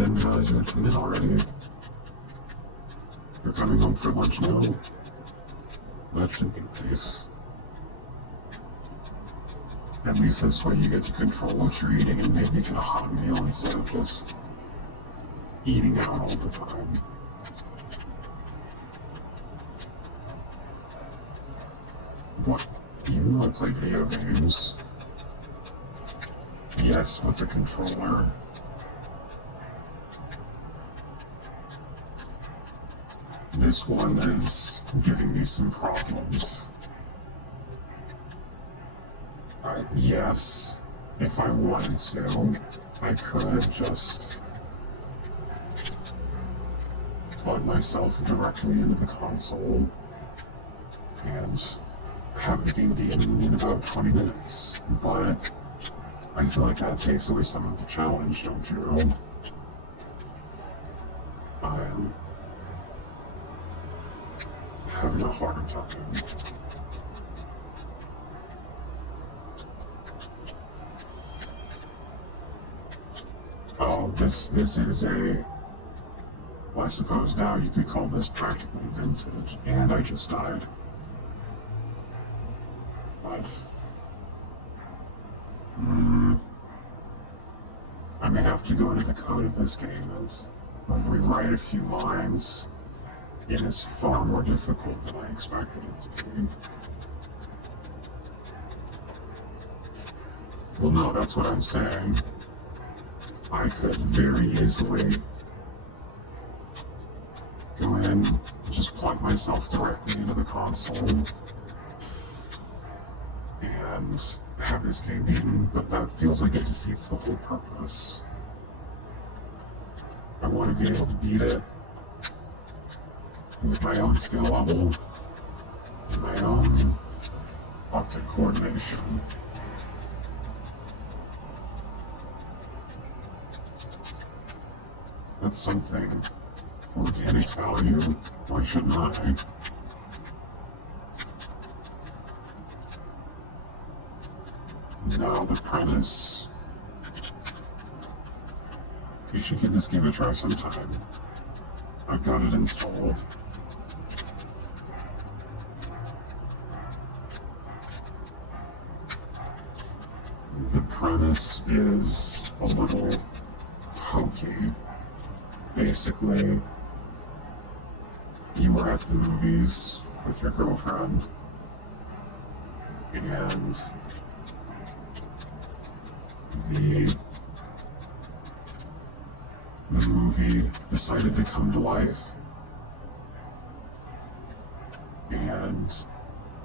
didn't realize you had come in already. You're coming home for lunch now? That should be nice. At least this way you get to control what you're eating and maybe get a hot meal instead of just eating out all the time. What? You want to play video games? Yes, with a controller. This one is giving me some problems. Yes, if I wanted to, I could just plug myself directly into the console and have the game be in about 20 minutes, but I feel like that takes away some of the challenge, don't you? I'm having a hard time. Oh, this is a... Well, I suppose now you could call this practically vintage, and I just died. But... I may have to go into the code of this game and rewrite a few lines. It is far more difficult than I expected it to be. Well, no, that's what I'm saying. I could very easily go in, just plug myself directly into the console, and have this game beaten, but that feels like it defeats the whole purpose. I want to be able to beat it with my own skill level, and my own optic coordination. That's something. Organic value? Why shouldn't I? No, the premise... You should give this game a try sometime. I've got it installed. The premise is a little hokey. Basically, you were at the movies with your girlfriend, and the movie decided to come to life, and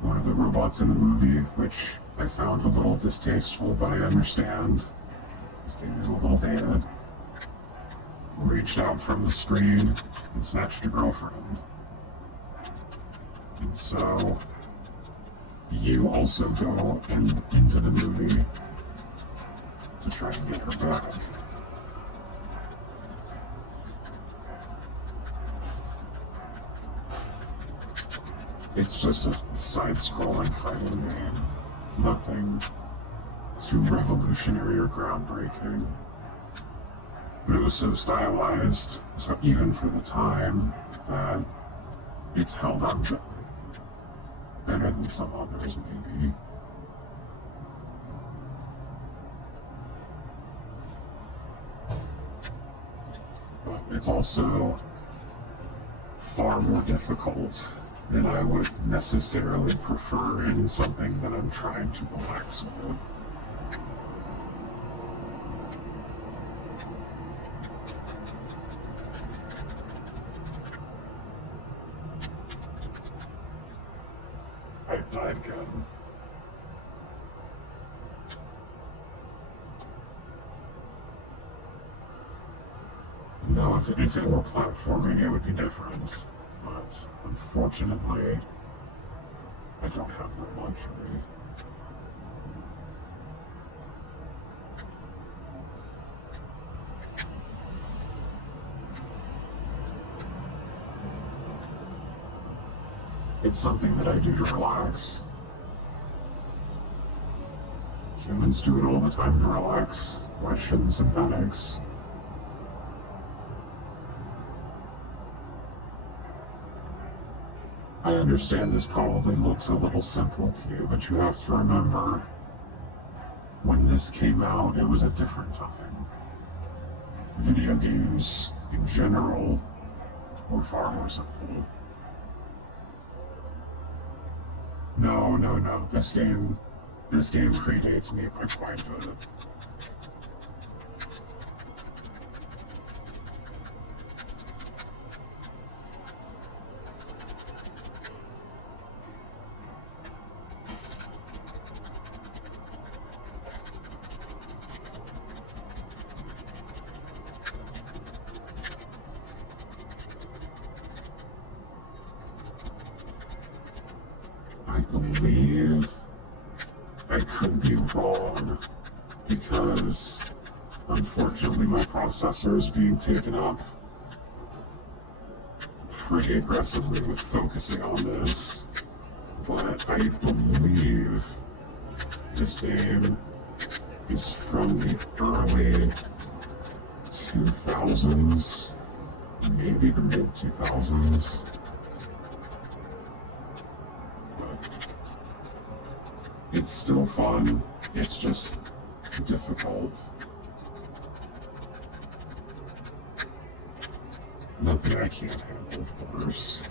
one of the robots in the movie, which I found a little distasteful, but I understand, this game is a little dated, reached out from the screen and snatched your girlfriend. And so, you also go into the movie to try and get her back. It's just a side-scrolling fighting game. Nothing too revolutionary or groundbreaking. But it was so stylized, so even for the time, that it's held up better than some others, maybe. But it's also far more difficult than I would necessarily prefer in something that I'm trying to relax with. I died again. No, if it were platforming, it would be different. But unfortunately, I don't have that luxury. It's something that I do to relax. Humans do it all the time to relax. Why shouldn't synthetics? I understand this probably looks a little simple to you, but you have to remember, when this came out, it was a different time. Video games, in general, were far more simple. No, no, no. This game predates me by quite a bit. I believe I could be wrong because unfortunately my processor is being taken up pretty aggressively with focusing on this, but I believe this game is from the early 2000s, maybe the mid 2000s. It's still fun, it's just difficult. Nothing I can't handle, of course.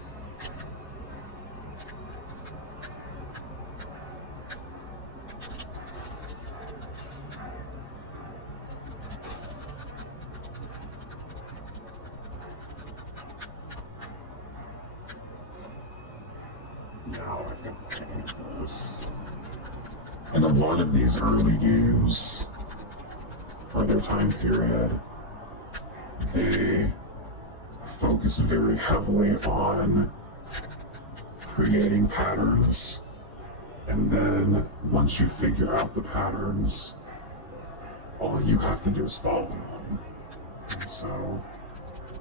Now I've got to change this. And a lot of these early games, for their time period, they focus very heavily on creating patterns, and then once you figure out the patterns, all you have to do is follow them. And so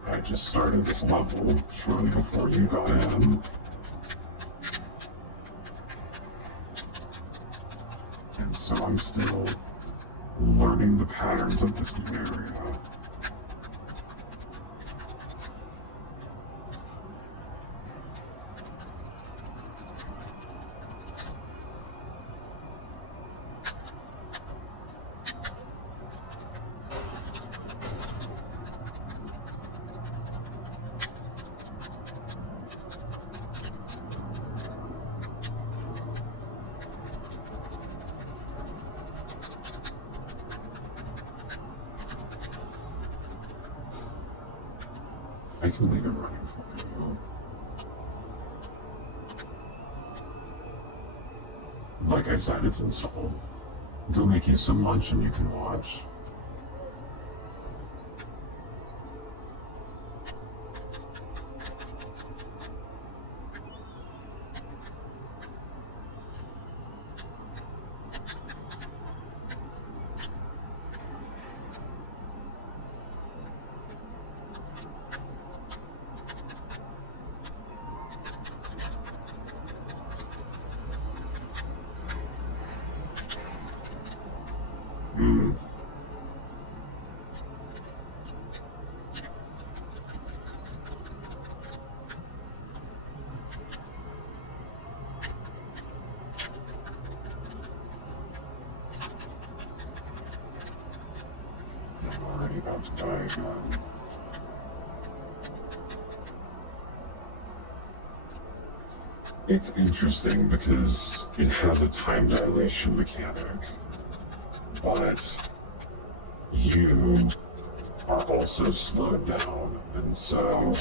I just started this level shortly before you got in. And so I'm still learning the patterns of this new area. I can leave it running for you. Like I said, it's installed. Go make you some lunch and you can watch. Hmm. I'm already about to die again. It's interesting because it has a time dilation mechanic, but you are also slowed down, and so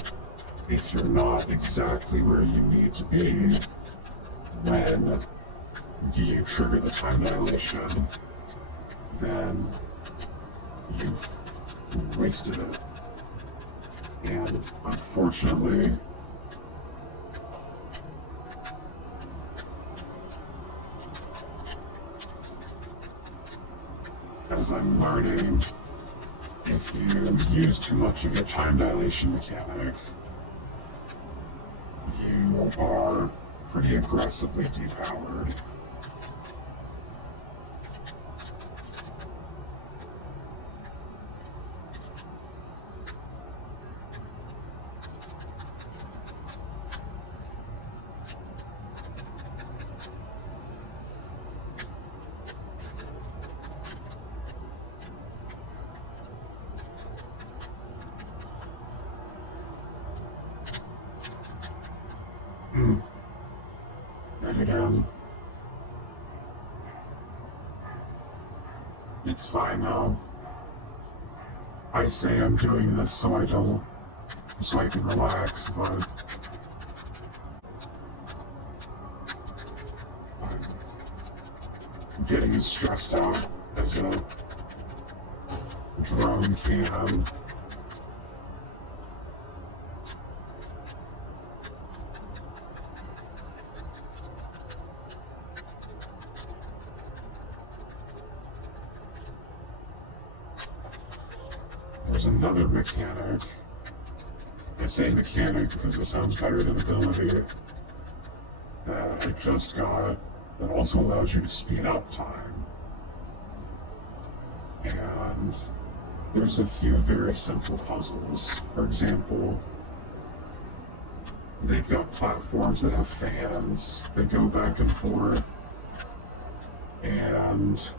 if you're not exactly where you need to be when you trigger the time dilation, then you've wasted it. And unfortunately, as I'm learning, if you use too much of your time dilation mechanic, you are pretty aggressively depowered. Hmm. And again, it's fine though. I say I'm doing this so I can relax, but I'm getting as stressed out as a drone can. There's another mechanic. I say mechanic because it sounds better than ability that I just got that also allows you to speed up time. And there's a few very simple puzzles. For example, they've got platforms that have fans that go back and forth. And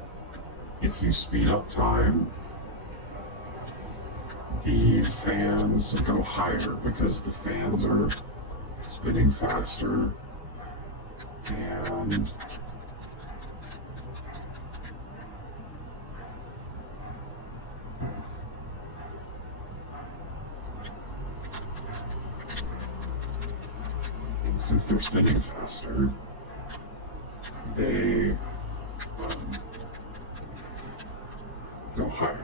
if you speed up time, the fans go higher because the fans are spinning faster. And since they're spinning faster, they go higher.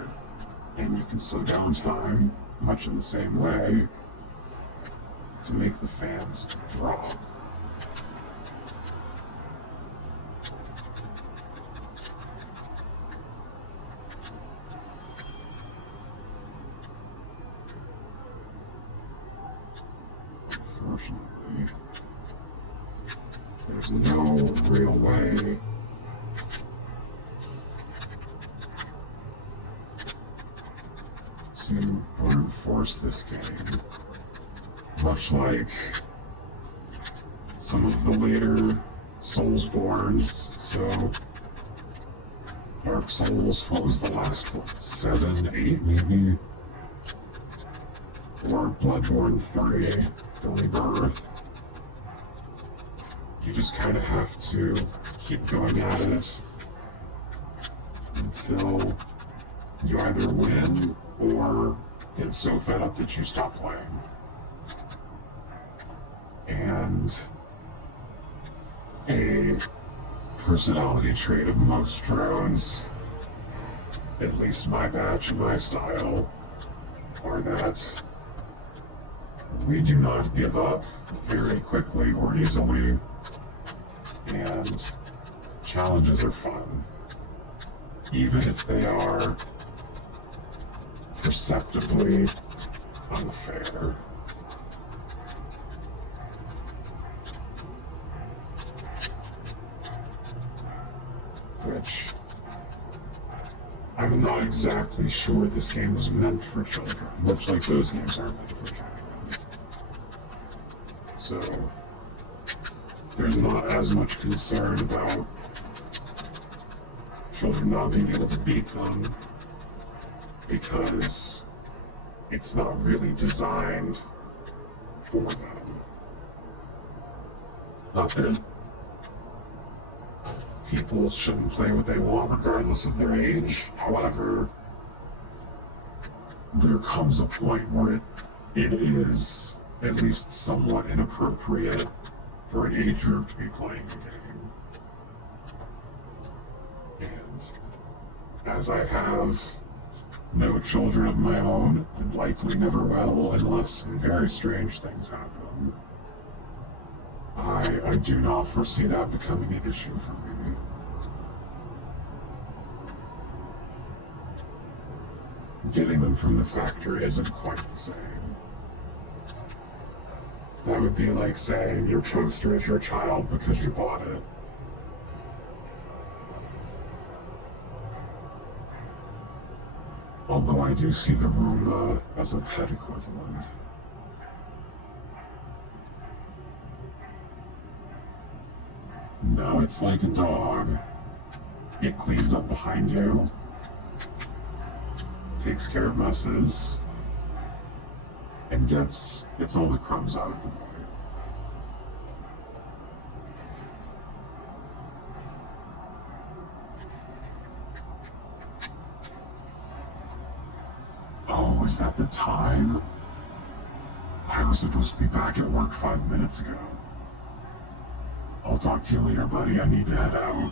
And you can slow down time, much in the same way, to make the fans drop. Unfortunately, there's no real way to brute force this game, much like some of the later Soulsborns. So, Dark Souls, what was the last one? 7, 8 maybe? Or Bloodborne 3, The Rebirth. You just kind of have to keep going at it until you either win or get so fed up that you stop playing. And a personality trait of most drones, at least my batch and my style, are that we do not give up very quickly or easily, and challenges are fun, even if they are perceptibly unfair. Which I'm not exactly sure this game was meant for children, much like those games aren't meant for children. So there's not as much concern about children not being able to beat them because it's not really designed for them. Not that people shouldn't play what they want regardless of their age. However, there comes a point where it is at least somewhat inappropriate for an age group to be playing the game. And as I have no children of my own, and likely never will unless very strange things happen, I do not foresee that becoming an issue for me. Getting them from the factory isn't quite the same. That would be like saying your toaster is your child because you bought it. Although I do see the Roomba as a pet equivalent. No, it's like a dog. It cleans up behind you, takes care of messes, and gets all the crumbs out of the way. is that the time? I was supposed to be back at work 5 minutes ago. I'll talk to you later, buddy. I need to head out.